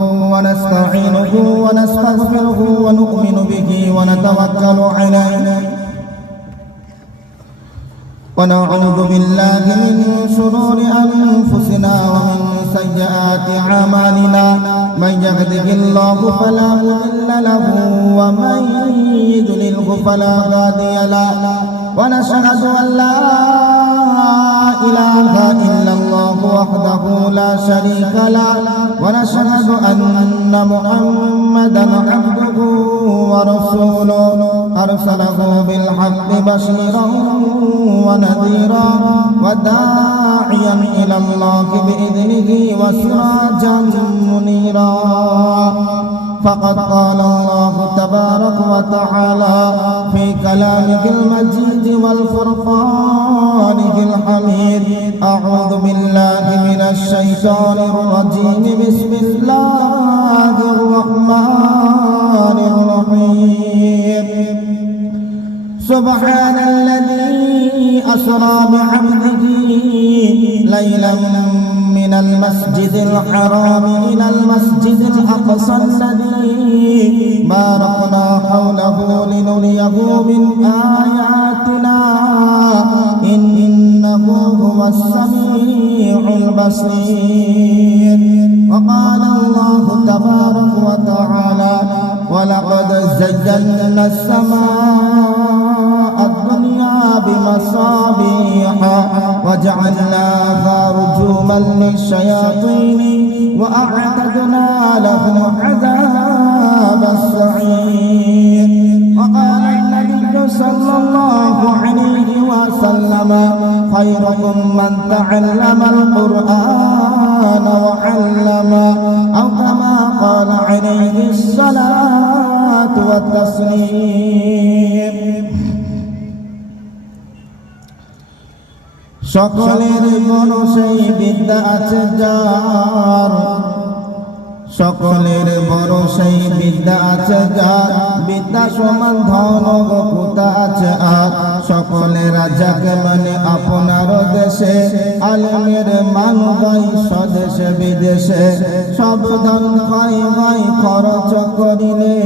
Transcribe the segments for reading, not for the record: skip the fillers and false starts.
ونستعينه ونستغفره ونؤمن به ونتوكل عليه ونعوذ بالله من شرور أنفسنا ومن سيئات أعمالنا من يهده الله فلا مضل له ومن يضلله فلا هادي له ونشهد أن لا إله إلا الله وحده لا شريك له ونشهد أن محمدا عبده ورسوله أرسله بالحق بشيرا ونذيرا وداعيا إلى الله بإذنه وسراجا منيرا فقد قال الله تبارك وتعالى في كلامه المجيد والفرقانه الحميد أعوذ بالله من الشيطان الرجيم بسم الله الرحمن الرحيم سبحان الذي أسرى بعبده ليلا من المسجد الحرام إلى المسجد الأقصى الذي باركنا حوله لنريه من آياتنا إنه هو السميع البصير وقال الله تبارك وتعالى ولقد زينا السماء الدنيا بمصابيح وجعلناها رجوما للشياطين وأعتدنا لهم عذاب السعير وقال النبي صلى الله عليه وسلم خيركم من تعلم القرآن وعلمه أو كما قال عليه الصلاة والتسليم সকলের বড় সেই বিদ্যা আছে যার সকলের বড় সেই বিদ্যা আছে যার বিদ্যা সমান ধন কোথা আছে আর সকলে রাজাকে মানে আপনার দেশে আলেমের মান গাই স্বদেশে বিদেশে সব ধন ক্ষয় হয় খরচ করিলে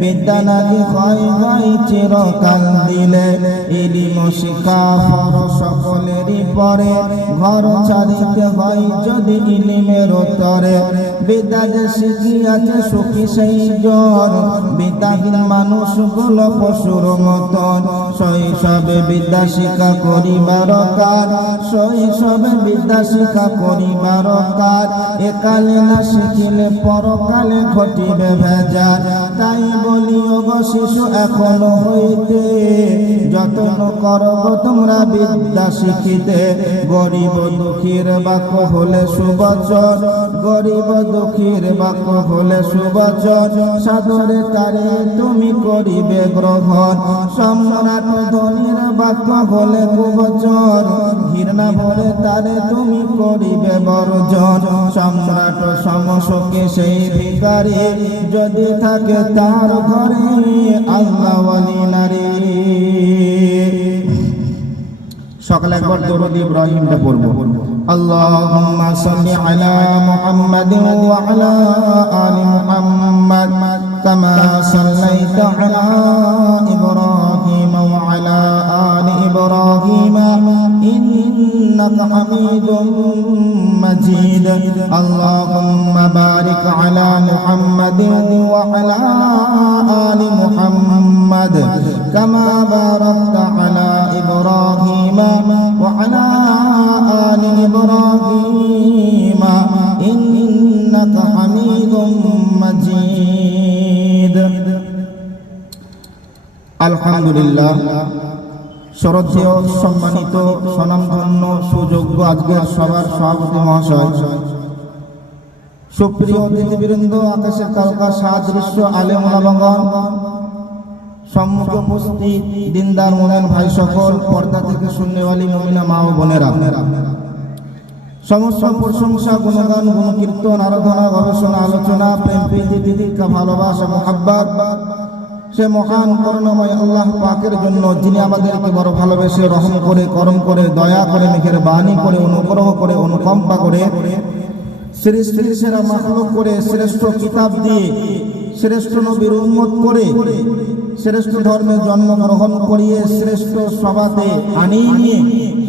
বিদ্যা নাকি ক্ষয় হয় চিরকাল দিলে ইলিম শিক্ষা ফর সকলেরই পরে ঘর ছাড়িতে হয় যদি ইলিমের উত্তরে বিদ্যা যে শিখিয়াছে সুখী সেই জ্বর বিদ্যাহীন মানুষগুলো পশুর মতন শৈশবে বিদ্যা শিক্ষা করিবার কার শৈশবে বিদ্যা শিক্ষা করিবার কার একালে না শিখিলে পরকালে ঘটিবে ভেজাল তাই বলি ওগো শিশু এখনো হইতে যতন করো তোমরা বিদ্যা শিখিতে গরিব দুঃখীর বাক্য হলে সুবচন গরিব দুঃখীর বাক্য হলে সুবচন সাদরে তারে তুমি করিবে গ্রহণ সম্রাট ধনীর বাক্য হলে কুবচন ঘৃণা ভরে তারে তুমি করিবে বর্জন সম্রাট সমসকে সেই ভিখারি যদি থাকে তার ঘরে আল্লাহ ওয়ালি নারী সকলে একবার দরুদ ইব্রাহিমটা পড়ব আল্লাহুম্মা সাল্লি আলা মুহাম্মাদিন ওয়া আলা আলি মুহাম্মাদ কামা সাল্লাইতা আলা ইব্রাহিম ওয়া আলা আলি ইব্রাহিম ইন্নাকা হামিদুম মাজিদ আল্লাহুম্মা বারিক আলা মুহাম্মাদিন ওয়া আলা আলি মুহাম্মাদ কামা বারাকতা আলা ইব্রাহিম وعلى آل إبراهيم إنك حميد مجيد الحمد لله শ্রদ্ধেয় সম্মানিত স্বনামধন্য সুযোগ্য আজকের সবার সভাপতি মহাশয় সুপ্রিয় অতিথিবৃন্দ আকাশের তারকা সাদৃশ্য আলেম ওলামাগণ সম্মুখে উপস্থিত দিনদার মুমিন ভাই সকল পর্দা থেকে শুননেওয়ালি মুমিনা মা ও বোনেরা সমস্ত প্রশংসা গুণগান গুণকীর্তন আরাধনা গবেষণা আলোচনা প্রেম প্রীতি তিতিক্ষা ভালোবাসা মোহাব্বত সে মহান করুণাময় আল্লাহ পাকের জন্য যিনি আমাদেরকে বড় ভালোবেসে রহম করে করম করে দয়া করে মেহেরবানি করে অনুগ্রহ করে অনুকম্পা করে সৃষ্টির সেরা মাখলুক করে শ্রেষ্ঠ কিতাব দিয়ে শ্রেষ্ঠ নবীর উম্মত করে শ্রেষ্ঠ ধর্মে জন্মগ্রহণ করিয়ে শ্রেষ্ঠ সভাতে আনিয়ে নিয়ে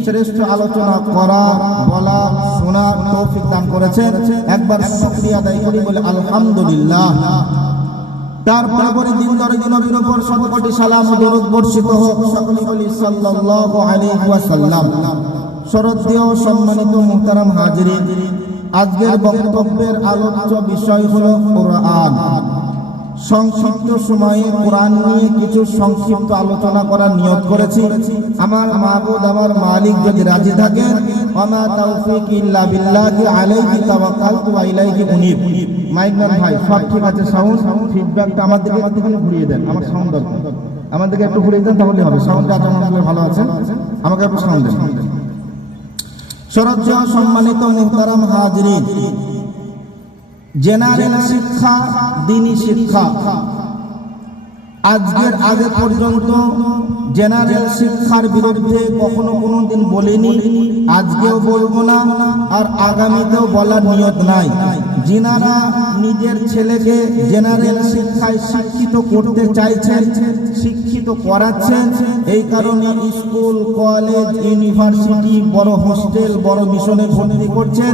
শ্রেষ্ঠ আলোচনা করা বলা শোনার তৌফিক দান করেছেন। একবার শুকরিয়া আদায় করি বলে আলহামদুলিল্লাহ। তারপরে দিন দরদি নবীর উপর শত কোটি সালাম ও দরুদ বর্ষিত হোক। সকলে বলি সাল্লাল্লাহু আলাইহি ওয়াসাল্লাম। শ্রদ্ধেয় সম্মানিত মুহতারাম হাজিরিন, আজকের বক্তব্যের আলোচ্য বিষয় হলো কোরআন। সংক্ষিপ্ত সময়ে কোরআন নিয়ে কিছু সংক্ষিপ্ত আলোচনা করার নিয়ত করেছি। আমার মাবুদ আমার মালিক যদি রাজি থাকেন, ওয়া তাওফীক ইল্লা বিল্লাহি আলাইহি তাওয়াক্কালতু ওয়া ইলাইহি উনীব। মাইকম্যান ভাই সব ঠিক আছে? সাউন্ড ফিডব্যাকটা আমাদেরকে ঘুরিয়ে দেন। আমার সাউন্ড আমাদেরকে একটু ঘুরিয়ে দেন, তাহলে হবে। সাউন্ডটা আমাদের ভালো আছে, আমাকে একটু সাউন্ড দেন। শ্রদ্ধেয় সম্মানিত মুহতারাম হাজিরিন, জেনারেল শিক্ষা, দ্বীনি শিক্ষা, আজকের আগে পর্যন্ত জেনারেল শিক্ষার বিরুদ্ধে কখনো কোনোদিন বলিনি, আজকেও বলবো না, আর আগামীতেও বলার নিয়ত নাই। যিনারা নিজের ছেলেকে জেনারেল শিক্ষায় শিক্ষিত করতে চাইছেন, শিক্ষিত করাচ্ছেন, এই কারণে স্কুল, কলেজ, ইউনিভার্সিটি, বড় হোস্টেল, বড় মিশনে ভর্তি করছেন।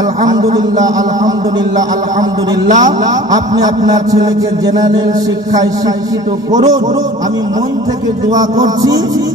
আলহামদুলিল্লাহ, আলহামদুলিল্লাহ, আলহামদুলিল্লাহ। আপনি আপনার ছেলেকে জেনারেল শিক্ষায় শিক্ষিত করুন। আমি মন থেকে দোয়া করছি,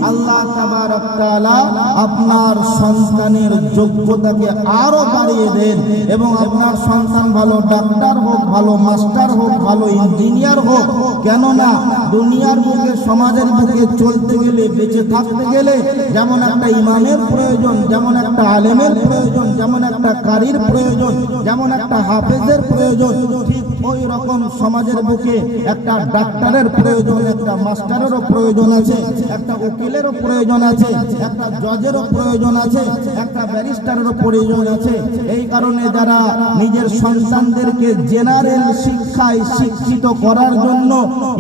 আল্লাহ তাবারক তাআলা আপনার সন্তানের যোগ্যতাকে আরো বাড়িয়ে দেন এবং আপনার সন্তান ভালো ডাক্তার হোক, ভালো মাস্টার হোক, ভালো ইঞ্জিনিয়ার হোক। কেননা দুনিয়ার বুকে, সমাজের বুকে চলতে গেলে, বেঁচে থাকতে গেলে যেমন একটা ইমামের প্রয়োজন, যেমন একটা আলেমের প্রয়োজন, যেমন একটা কারির প্রয়োজন, যেমন একটা হাফেজের প্রয়োজন, ঠিক ওই রকম সমাজের বুকে একটা ডাক্তারের প্রয়োজন, একটা মাস্টারেরও প্রয়োজন আছে, একটা উকিলেরও প্রয়োজন আছে, একটা জজেরও প্রয়োজন আছে, একটা ব্যারিস্টারেরও প্রয়োজন আছে। এই কারণে যারা নিজের সন্তানদেরকে জেনারেল শিক্ষায় শিক্ষিত করার জন্য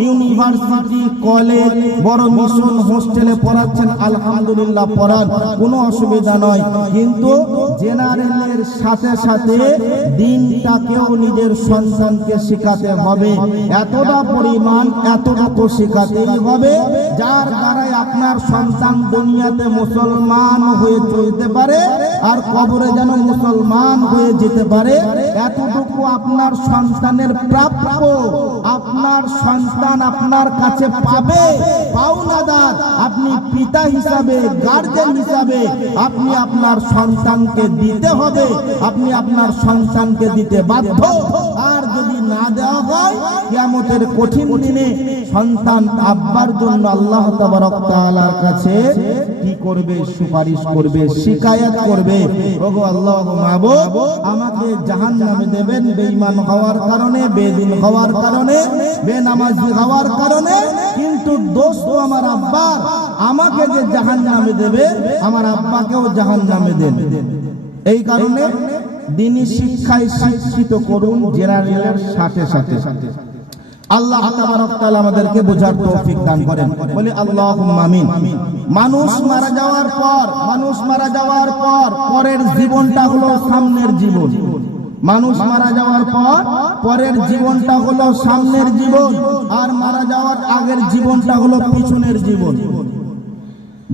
ইউনিভার্সিটি, কলেজ, বড় মিশন, হোস্টেলে পড়াচ্ছেন, আলহামদুলিল্লাহ, পড়ান, কোনো অসুবিধা নয়। কিন্তু জেনারেলের সাথে সাথে দিনটাকেও নিজের সন্তানকে শেখাতে হবে। এতটা পরিমাণ, এতটুকু শেখাতেই হবে যার দ্বারাই আপনার সন্তান দুনিয়াতে মুসলমান হয়ে চলতে পারে আর কবরে যেন মুসলমান হয়ে যেতে পারে। এতটুকু আপনার সন্তানের প্রাপ্য, আপনার সন্তান আপনার কাছে পাবে। পাওনাদার আপনি পিতা হিসাবে, গার্জেন হিসাবে আপনি আপনার সন্তানকে দিতে হবে, আপনি আপনার সন্তানকে দিতে বাধ্য। আর যদি না দেওয়া হয়, কিয়ামতের কঠিন দিনে সন্তান আব্বার জন্য আল্লাহ তাবারক তাআলার কাছে কি করবে? সুপারিশ করবে, শিকায়াত করবে, ওগো আল্লাহ মাবুদ, আমাকে জাহান্নামে দেবেন বেঈমান হওয়ার কারণে, বেদিন হওয়ার কারণে, বেনামাজি হওয়ার কারণে। কিন্তু দোষ তো আমার আব্বার, আমাকে যে জাহান্নামে দেবে, আমার আব্বাকেও জাহান্নামে দেন। এই কারণে দ্বীনি শিক্ষায় শিক্ষিত করুন জেনারেলের সাথে সাথে। আল্লাহ তাবারক তাআলা আমাদেরকে বোঝার তৌফিক দান করেন, বলি আল্লাহুম্মা আমিন। মানুষ মারা যাওয়ার পর পরের জীবনটা হলো সামনের জীবন। মানুষ মারা যাওয়ার পর পরের জীবনটা হলো সামনের জীবন, আর মারা যাওয়ার আগের জীবনটা হলো পিছনের জীবন।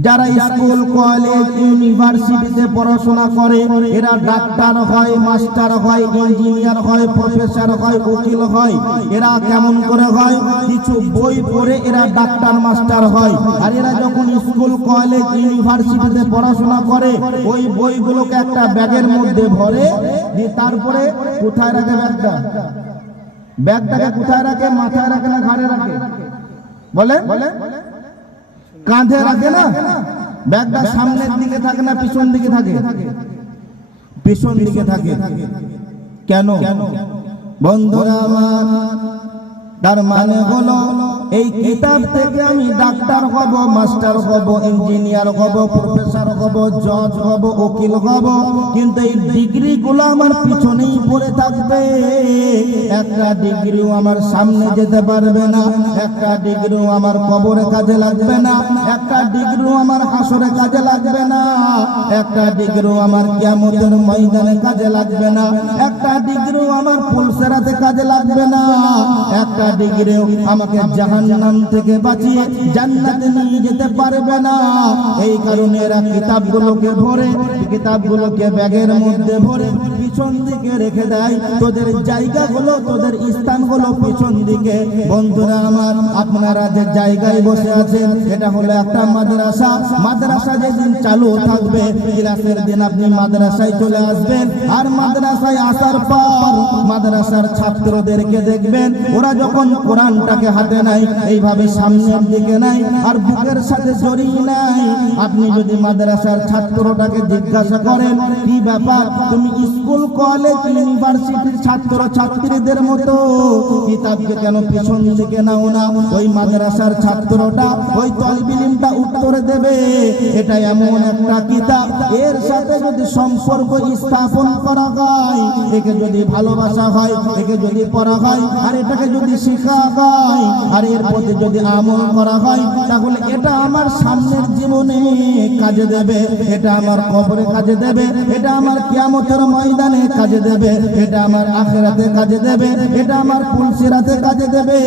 যারা স্কুল, কলেজ, ইউনিভার্সিটিতে পড়াশোনা করে, এরা ডাক্তার হয়, মাস্টার হয়, ইঞ্জিনিয়ার হয়, প্রফেসর হয়, উকিল হয়। এরা কেমন করে হয়? কিছু বই পড়ে এরা ডাক্তার, মাস্টার হয়। আর এরা যখন স্কুল, কলেজ, ইউনিভার্সিটিতে পড়াশোনা করে, ওই বইগুলোকে একটা ব্যাগের মধ্যে ভরে দিয়ে তারপরে কোথায় রাখে? ব্যাগটাকে কোথায় রাখে? মাথায় রাখে না ঘাড়ে রাখে? বলে কাঁধে রাখে না? ব্যাগটা সামনের দিকে থাকে না পিছন দিকে থাকে? পিছন দিকে থাকে। কেন বন্ধুরা আমার? তার মানে হলো এই কিতাব থেকে আমি ডাক্তার হব, মাস্টার হব, ইঞ্জিনিয়ার হব, প্রফেসর হব, জজ হব, উকিল হব, কিন্তু এই ডিগ্রি গুলো আমার পিছনেই পড়ে থাকবে। একটা ডিগ্রিও আমার সামনে যেতে পারবে না, একটা ডিগ্রিও আমার কবরে কাজে লাগবে না, একটা ডিগ্রিও আমার হাসরে কাজে লাগবে না, একটা ডিগ্রিও আমার কিয়ামতের ময়দানে কাজে লাগবে না, একটা ডিগ্রিও আমার পুলসেরাতে কাজে লাগবে না, একটা ডিগ্রিও আমাকে জাহান্নাম থেকে বাঁচিয়ে জান্নাতে নিয়ে যেতে পারবে না। এই কারণে এরা কিতাবগুলোকে ভরে, কিতাবগুলোকে ব্যাগের মধ্যে ভরে পিছন দিকে রেখে দেয়। তোদের জায়গাগুলো, তোদের স্থানগুলো পিছন দিকে। বন্ধুরা আমার, আপনারা যে জায়গায় বসে আছেন এটা হলো একটা মাদ্রাসা। মাদ্রাসা যেদিন চালু থাকবে ক্লাসের দিন আপনি মাদ্রাসায় চলে আসবেন, আর মাদ্রাসায় আসার পর মাদ্রাসার ছাত্রদেরকে দেখবেন ওরা যখন কোরআনটাকে হাতে নেয় এইভাবে সামনের দিকে নেয় আর বুকের সাথে জড়িয়ে নেয়। আপনি যদি মাদ্রাসার ছাত্রটাকে জিজ্ঞাসা করেন কি ব্যাপার, তুমি স্কুল কলেজ ইউনিভার্সিটির ছাত্র ছাত্রীদের মতো কিতাবকে কেন পিছন দিকে নাও না, ওই মাদ্রাসার ছাত্রটা ওই তলবিলিমটা উত্তরে দেবে এটা এমন একটা কিতাব, এর সাথে যদি সম্পর্ক স্থাপন করা হয়, একে যদি ভালোবাসা হয়, একে যদি পড়া হয়, আর এটাকে যদি শেখা হয়, আর এর প্রতি যদি আমল করা হয়, তাহলে এটা আমার সামনের জীবনে কাজে দেবে, এটা আমার কবরে কাজে দেবে, এটা আমার কিয়ামতের ময়দানে কাজে দেবে, এটা আমার আখিরাতে কাজে দেবে, এটা আমার পুলসিরাতে কাজে দেবে,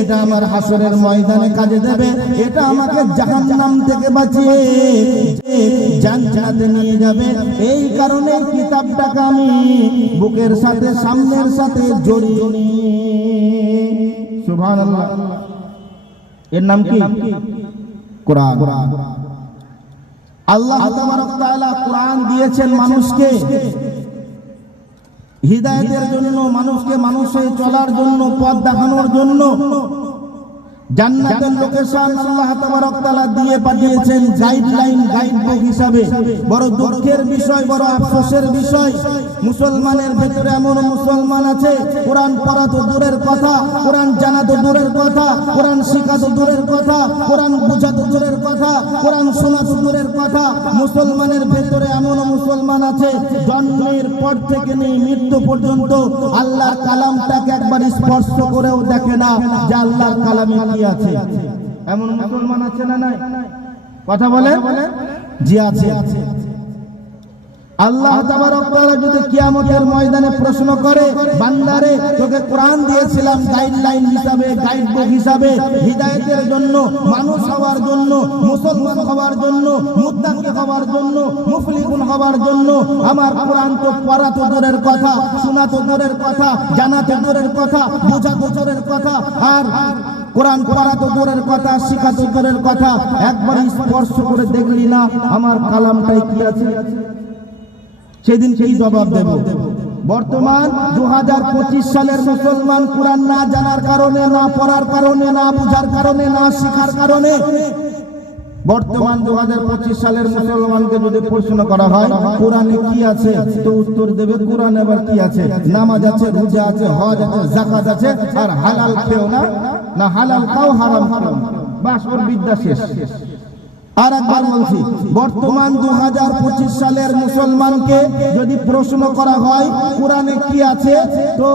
এটা আমার হাসরের ময়দানে কাজে দেবে, এটা আমাকে জাহান্নাম থেকে বাঁচিয়ে জান্নাতে নিয়ে যাবে। এই কারণে কিতাবটাকে আমি বুকের সাথে সামনের সাথে জড়িয়ে নিই। সুবহানাল্লাহ। এর নাম কি? কোরআন। আল্লাহ তাবারক তাআলা কোরআন দিয়েছেন মানুষকে হিদায়াতের জন্য, মানুষকে মানুষে চলার জন্য, পথ দেখানোর জন্য। জান্নাতের লোকেশন আল্লাহ তাবারক তাআলা দিয়ে পাঠিয়েছেন গাইডলাইন, গাইডবুক হিসাবে। বড় দুঃখের বিষয়, বড় আফসোসের বিষয়, মুসলমানের ভেতরে এমন মুসলমান আছে কোরআন পড়া তো দূরের কথা, কোরআন জানা তো দূরের কথা, কোরআন শেখা তো দূরের কথা, কোরআন বোঝা তো দূরের কথা, কোরআন শোনা তো দূরের কথা। মুসলমানের ভেতরে এমন মুসলমান আছে জন্মের পর থেকে নিয়ে মৃত্যু পর্যন্ত আল্লাহর কালামটাকে একবার স্পর্শ করেও দেখে না যে আল্লাহর কালামে কি আছে। এমন মুসলমান আছে না নাই? কথা বলে জি আছে। আল্লাহ তাবারক তাআলা যদি কিয়ামতের ময়দানে প্রশ্ন করে, বান্দারে তোকে কোরআন দিয়েছিলাম গাইডলাইন হিসাবে, গাইডবুক হিসাবে, হিদায়াতের জন্য, মানুষ হওয়ার জন্য, মুসলমান হওয়ার জন্য, মুত্তাকি হওয়ার জন্য, মুফলিহুন হওয়ার জন্য। আমার কোরআন তো পড়া তো দূরের কথা, শোনা তো দূরের কথা, জানা তো দূরের কথা, বোঝা তো দূরের কথা, আর কোরআন পড়া তো দূরের কথা, শিখা তো দূরের কথা, একবার স্পর্শ করে দেখলি না আমার কালামটাই কি আছে, সেদিন কি জবাব দেব? বর্তমান 2025 সালের মুসলমান কোরআন না জানার কারণে, না পড়ার কারণে, না বুঝার কারণে, না শিখার কারণে, বর্তমান 2025 সালের মুসলমানকে যদি প্রশ্ন করা হয় কোরআনে কি আছে, তো উত্তর দেবে কোরআনে আবার কি আছে, নামাজ আছে, রোজা আছে, হজ আছে, যাকাত আছে, আর হালাল খেও না, না হালাল খাও হারাম খাও, বাস ওর বিদ্যা শেষ। আর একবার বলছি, বর্তমান 2025 সালের মুসলমানকে যদি প্রশ্ন করা হয় কোরআনে কি আছে, তো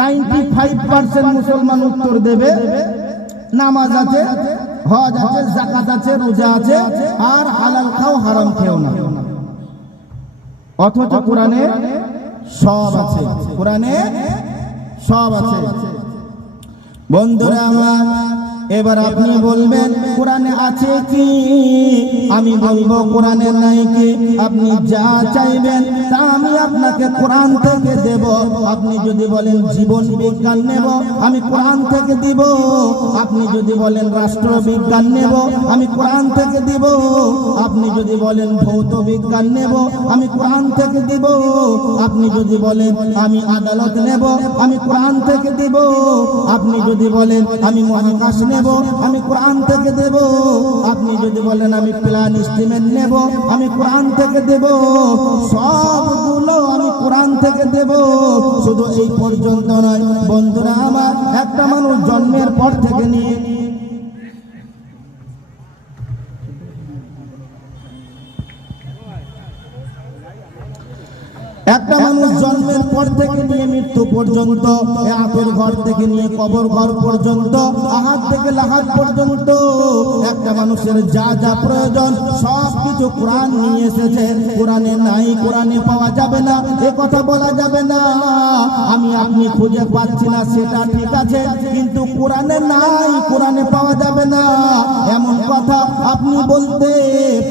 95% মুসলমান উত্তর দেবে নামাজ আছে, হজ আছে, যাকাত আছে, রোজা আছে, আর হালাল খাও হারাম খেও না। অথচ কোরআনে সব আছে, কোরআনে সব আছে। বন্ধুরা আমার, এবার আপনি বলবেন কোরআনে আছে কি, আমি বলবো কোরআনে নাই কি। আপনি যা চাইবেন তা আমি আপনাকে কোরআন থেকে দেব। আপনি যদি বলেন জীবন বিজ্ঞান নেব, আমি কোরআন থেকে দিব। আপনি যদি বলেন রাষ্ট্রবিজ্ঞান নেব, আমি কোরআন থেকে দিব। আপনি যদি বলেন ভৌত বিজ্ঞান নেব, আমি কোরআন থেকে দিব। আপনি যদি বলেন আমি আদালত নেব, আমি কোরআন থেকে দিব। আপনি যদি বলেন আমি মহাকাশ নেব, আমি কোরআন থেকে দেব। আপনি যদি বলেন আমি প্ল্যান এস্টিমেট নেব, আমি কোরআন থেকে দেব। সবগুলো আমি কোরআন থেকে দেব। শুধু এই পর্যন্ত নয় বন্ধুরা আমার, একটা মানুষ জন্মের পর থেকে নিয়ে একটা মানুষ জন্মের পর থেকে নিয়ে মৃত্যু পর্যন্ত, আতুর ঘর থেকে নিয়ে কবর ঘর পর্যন্ত, আহাত থেকে লাহাত পর্যন্ত একটা মানুষের যা যা প্রয়োজন সব কিছু কোরআন নিয়ে এসেছে। কোরআনে নাই, কোরআনে পাওয়া যাবে না এ কথা বলা যাবে না। আমি আপনি খুঁজে পাচ্ছি না সেটা ঠিক আছে, কিন্তু কোরআনে নাই, কোরআনে পাওয়া যাবে না এমন কথা আপনি বলতে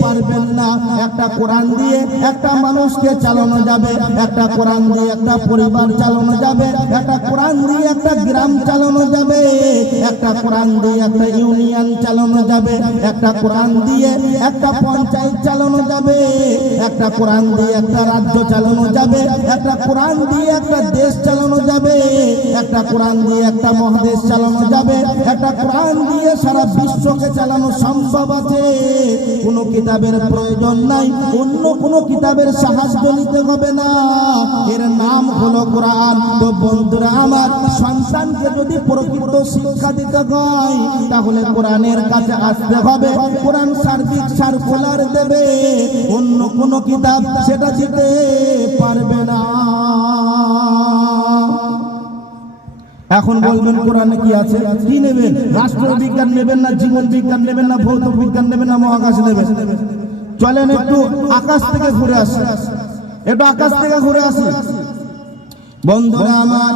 পারবেন না। একটা কোরআন দিয়ে একটা মানুষকে চালানো যাবে, একটা কোরআন দিয়ে একটা পরিবার চালানো যাবে, একটা কোরআন দিয়ে একটা গ্রাম চালানো যাবে, একটা কোরআন দিয়ে একটা ইউনিয়ন চালানো যাবে, একটা কোরআন দিয়ে একটা পঞ্চায়েত চালানো যাবে, একটা কোরআন দিয়ে একটা রাজ্য চালানো যাবে, একটা কোরআন দিয়ে একটা দেশ চালানো যাবে, একটা কোরআন দিয়ে একটা মহাদেশ চালানো যাবে, একটা কোরআন দিয়ে সারা বিশ্বকে চালানো সম্ভব আছে। কোনো কিতাবের প্রয়োজন নাই, অন্য কোনো কিতাবের সাহায্য নিতে হবে না, এর নাম হলো কোরআন। তো বন্ধুরা আমার, সন্তানকে যদি প্রকৃত শিক্ষা দিতে হয় তাহলে কোরআনের কাছে আসতে হবে। কোরআন সার্বিক সার্কুলার দেবে, অন্য কোনো কিতাব সেটা দিতে পারবে না। এখন বলবেন কোরআনে কি আছে, কি নেবেন? রাষ্ট্রবিজ্ঞান নেবেন না, জীবন বিজ্ঞান নেবেন না, ভৌত বিজ্ঞান নেবেন না, মহাকাশ নেবেন? চলেন একটু আকাশ থেকে ঘুরে আসি, একটু আকাশ থেকে ঘুরে আসি। বন্ধুরা আমার,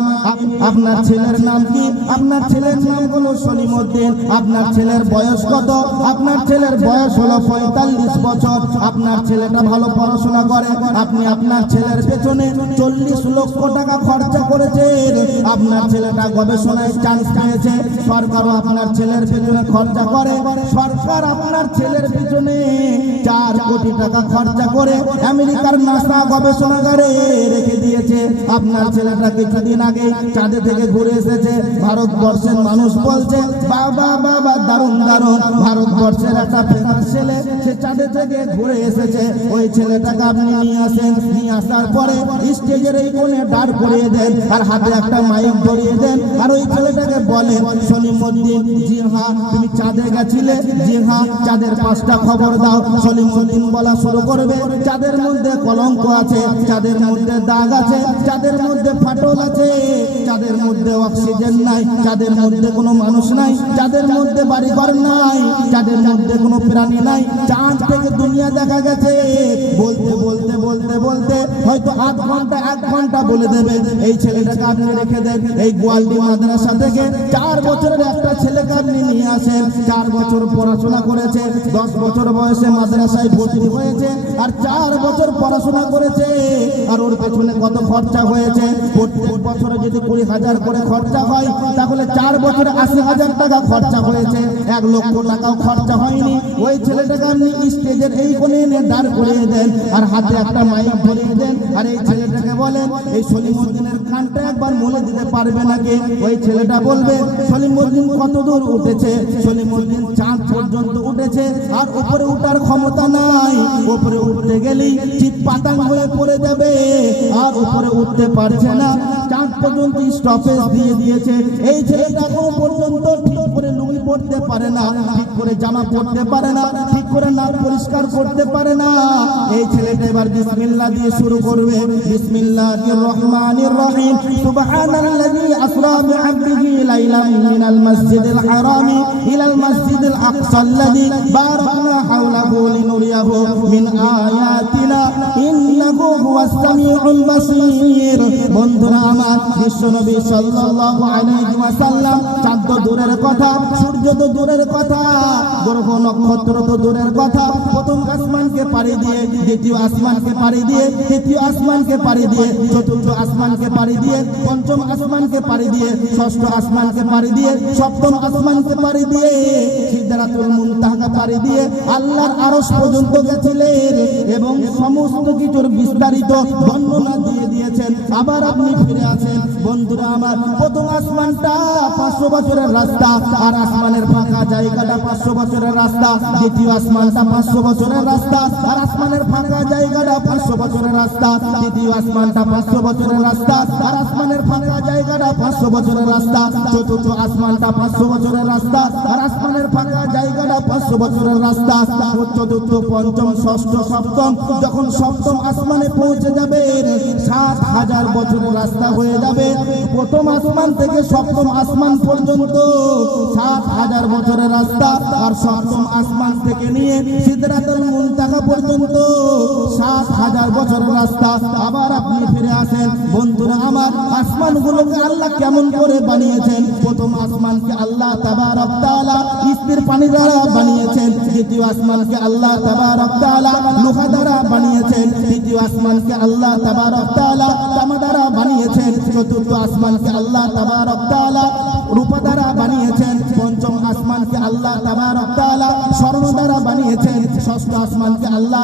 আপনার ছেলের নাম কি? আপনার ছেলের নাম হলো সলিমউদ্দিন। আপনার ছেলের বয়স কত? আপনার ছেলের বয়স হলো 45 বছর। আপনার ছেলেটা ভালো পড়াশোনা করে, আপনি আপনার ছেলের পেছনে 40 লক্ষ টাকা খরচা করেছেন। আপনার ছেলেটা গবেষণায় চান্স পেয়েছে, সরকারও আপনার ছেলের পেছনে খরচা করে। সরকার আপনার ছেলের পেছনে 4 কোটি টাকা খরচা করে আমেরিকার নাসা গবেষণাগারে রেখে দিয়েছে। আপনার ছেলেটা কিছুদিন আগে চাঁদে থেকে ঘুরে এসেছে। ভারতবর্ষের মানুষ বলছে বাবা বাবা দারুণ দারুণ, ভারতবর্ষের একটা ফেমাস ছেলে সে চাঁদে থেকে ঘুরে এসেছে। ওই ছেলেটাকে আপনি নিয়ে আসেন, নিয়ে আসার পরে স্টেজের এই কোণে দাঁড় করিয়ে দেন আর হাতে একটা মাইক ধরিয়ে দেন, আর ওই ছেলেটাকে বলেন সলিমউদ্দিন, জি হ্যাঁ তুমি চাঁদে গেছিলে, জি হ্যাঁ চাঁদের 5টা খবর দাও। সলিমউদ্দিন বলা শুরু করবে, চাঁদের মধ্যে কলঙ্ক আছে, চাঁদের মধ্যে দাগ আছে, চাঁদের মধ্যে ফাটল আছে, চাঁদের মধ্যে অক্সিজেন নাই, চাঁদের মধ্যে কোনো মানুষ নাই, চাঁদের মধ্যে বাড়িঘর নাই, চাঁদের মধ্যে কোনো প্রাণী নাই, চাঁদ থেকে দুনিয়া দেখা গেছে। বলতে বলতে বলতে বলতে হয়তো 1 ঘন্টা বলে দেবে। এই ছেলেটাকে আপনি রেখে দেন এই গোয়ালদি মাদ্রাসা থেকে। 4 বছরের একটা ছেলেকে আপনি নিয়ে আসেন, 4 বছর পড়াশোনা করেছে, 10 বছর বয়সে মাদ্রাসায় ভর্তি হয়েছে, আর 4 বছর পড়াশোনা করেছে। আর ওর পেছনে কত খরচা হয়েছে? প্রত্যেক বছরে যদি 20,000 করে খরচা হয় তাহলে 4 বছরে 80,000 টাকা খরচা হয়েছে, 1 লক্ষ টাকাও খরচা হয়নি। ওই ছেলেটাকে আপনি স্টেজের এই কোণে এনে দাঁড় করিয়ে দেন আর হাতে একটা মাইক ধরিয়ে দেন, আর এই ছেলেটাকে বলেন এই সলিমউদ্দিনের কানটা একবার মলে দিতে পারবে নাকি? ওই ছেলেটা বলবে সলিমউদ্দিন কত দূর উঠেছে? সলিমউদ্দিন চাঁদ পর্যন্ত উঠেছে, আর উপরে উঠার ক্ষমতা নাই, উপরে উঠতে গেলেই চিৎ পাতাং হয়ে পড়ে যাবে, আর উপরে উঠতে পারছে না, চাঁদ পর্যন্ত স্টপেজ দিয়ে দিয়েছে। এই ছেলেটা এখনো পর্যন্ত ঠিক করে লুঙ্গি পরতে পারে না, ঠিক করে জামা পরতে পারে না, ঠিক করে নাক পরিষ্কার করতে পারে না। এই ছেলেটা এবার বিসমিল্লাহ দিয়ে শুরু করবে, বিসমিল্লাহির রহমানির রহিম, সুবহানাল্লাযী আসরা বিআবদিহি লাইলাম মিনাল মাসজিদিল হারামি ইলাল মাসজিদিল আকসাল্লাযী বারাকনা হাওলাহু লিনুরিয়াহু মিন আয়াতিনা ইন্নাহু হুয়াস সামিউল বাসীর। বন্ধুরা আমার, বিশ্বনবী সাল্লাল্লাহু আলাইহি ওয়াসাল্লাম চাঁদ তো দূরের কথা, সূর্য তো দূরের কথা, গ্রহ নক্ষত্র তো দূরের কথা, প্রথম আসমানকে পাড়ি দিয়ে দ্বিতীয় আসমানকে পাড়ি দিয়ে তৃতীয় আসমানকে পাড়ি দিয়ে চতুর্থ আসমানকে পাড়ি দিয়ে পঞ্চম আসমানকে পাড়ি দিয়ে ষষ্ঠ আসমানকে পাড়ি দিয়ে সপ্তম আসমানকে পাড়ি দিয়ে সিদরাতুল মুনতাহা পাড়ি দিয়ে আল্লাহর আরশ পর্যন্ত গেছিলেন এবং সমস্ত কিছুর বিস্তারিত বর্ণনা দিয়ে দিয়েছেন। আবার আপনি ফিরে আসেন। বন্ধুরা আমার, প্রথম আসমানটা 500 বছরের রাস্তা, আর আসমানের ফাঁকা জায়গাটা 500 বছরের রাস্তা। দ্বিতীয় আসমানটা 500 বছরের রাস্তা, আর আসমানের ফাঁকা জায়গাটা 500 বছরের রাস্তা। দ্বিতীয় আসমানটা 500 বছরের রাস্তা, আর আসমানের ফাঁকা জায়গাটা 500 বছরের রাস্তা। চতুর্থ আসমানটা 500 বছরের রাস্তা, আর আসমানের ফাঁকা জায়গাটা 500 বছরের রাস্তা। চতুর্থ, পঞ্চম, ষষ্ঠ, সপ্তম, যখন সপ্তম আসমানে পৌঁছে যাবে 7000 বছরের রাস্তা হয়ে যাবে। প্রথম আসমান থেকে সপ্তম আসমান পর্যন্ত 7000 বছরের রাস্তা, আর সপ্তম আসমান থেকে নিয়ে সিদরাতুল মুনতাহা পর্যন্ত 7000 বছরের রাস্তা। আবার আপনি ফিরে আসেন। বন্ধুরা আমার, আসমানগুলোকে আল্লাহ কেমন করে বানিয়েছেন? প্রথম আসমানকে আল্লাহ তাবারক তাআলা স্থির পানি দ্বারা বানিয়েছেন। দ্বিতীয় আসমানকে আল্লাহ তাবারক তাআলা লোহা দ্বারা বানিয়েছেন। তৃতীয় আসমানকে আল্লাহ তাবারক তাআলা তামা দ্বারা বানিয়েছেন। চতুর্থ আসমানকে আল্লাহ তাবারক তাআলা রূপা দ্বারা বানিয়েছেন। পঞ্চম আসমানকে আল্লাহ তাবারক তাআলা স্বর্ণ দ্বারা বানিয়েছেন। ষষ্ঠ আসমানকে আল্লাহ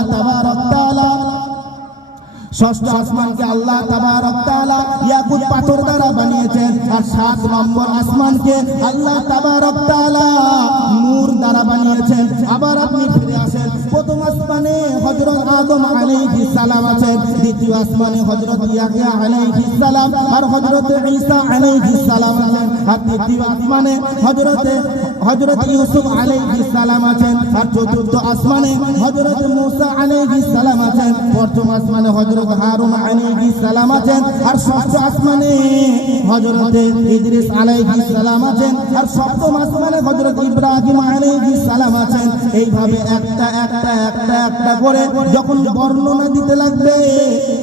তাবারক তাআলা ইয়াকুত পাথর দ্বারা বানিয়েছেন। আর 7 নম্বর আসমানকে আল্লাহ তাবারক তাআলা নূর দ্বারা বানিয়েছেন। আবার আপনি ফিরে আসেন। প্রথম আসমানে হযরত আদম আলাইহিস সালাম আছেন। দ্বিতীয় আসমানে হযরত ইয়াহইয়া আলাইহিস সালাম আর হযরত ঈসা আলাইহিস সালাম আছেন। আর তৃতীয় আসমানে হযরত ইউসুফ আলাইহিস সালাম আছেন। আর চতুর্থ আসমানে হযরত মুসা আলাইহিস সালাম আছেন। পঞ্চম আসমানে হযরত হারুন আলাইহিস সালাম আছেন। আর ষষ্ঠ আসমানে হযরত ইদ্রিস আলাইহিস সালাম আছেন। আর সপ্তম আসমানে হযরত ইব্রাহিম আলাইহিস সালাম আছেন। এইভাবে একটা করে যখন বর্ণনা দিতে লাগবে,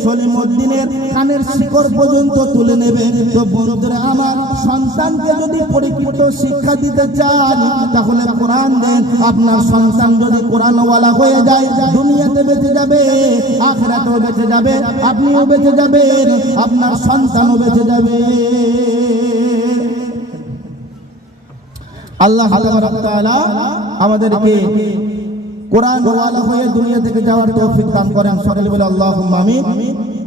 সলিমউদ্দিনের কানের শিকড় পর্যন্ত তুলে নেবে। তো বন্ধুরা আমার, সন্তানকে যদি পরিপূর্ণ শিক্ষা দিতে চান, তাহলে কোরআন দেন। আপনার সন্তান যদি কোরআনওয়ালা হয়ে যায়, দুনিয়াতে বেঁচে যাবে, আখিরাতেও বেঁচে যাবে, আপনিও বেঁচে যাবেন, আপনার সন্তানও বেঁচে যাবে। আল্লাহ তাআলা আমাদেরকে কোরআনওয়ালা হয়ে দুনিয়া থেকে যাওয়ার তৌফিক দান করেন। সকলে বলে আল্লাহুম্মা আমিন।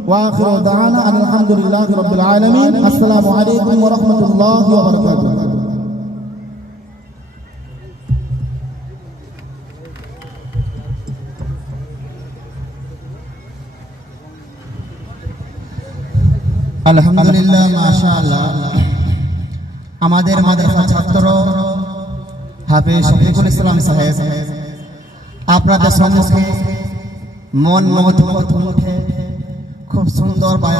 ওয়া আখিরু দাওয়ানা আলহামদুলিল্লাহি রাব্বিল আলামিন। আসসালামু আলাইকুম ওয়া রাহমাতুল্লাহি ওয়া বারাকাতুহু। আলহামদুলিল্লাহ, মাশাআল্লাহ। আমাদের মাদ্রাসা ছাত্র হাফেজ শফিকুল ইসলাম সাহেব আপনাদের সম্মুখে মন মহৎ মুখে খুব সুন্দর বায়ান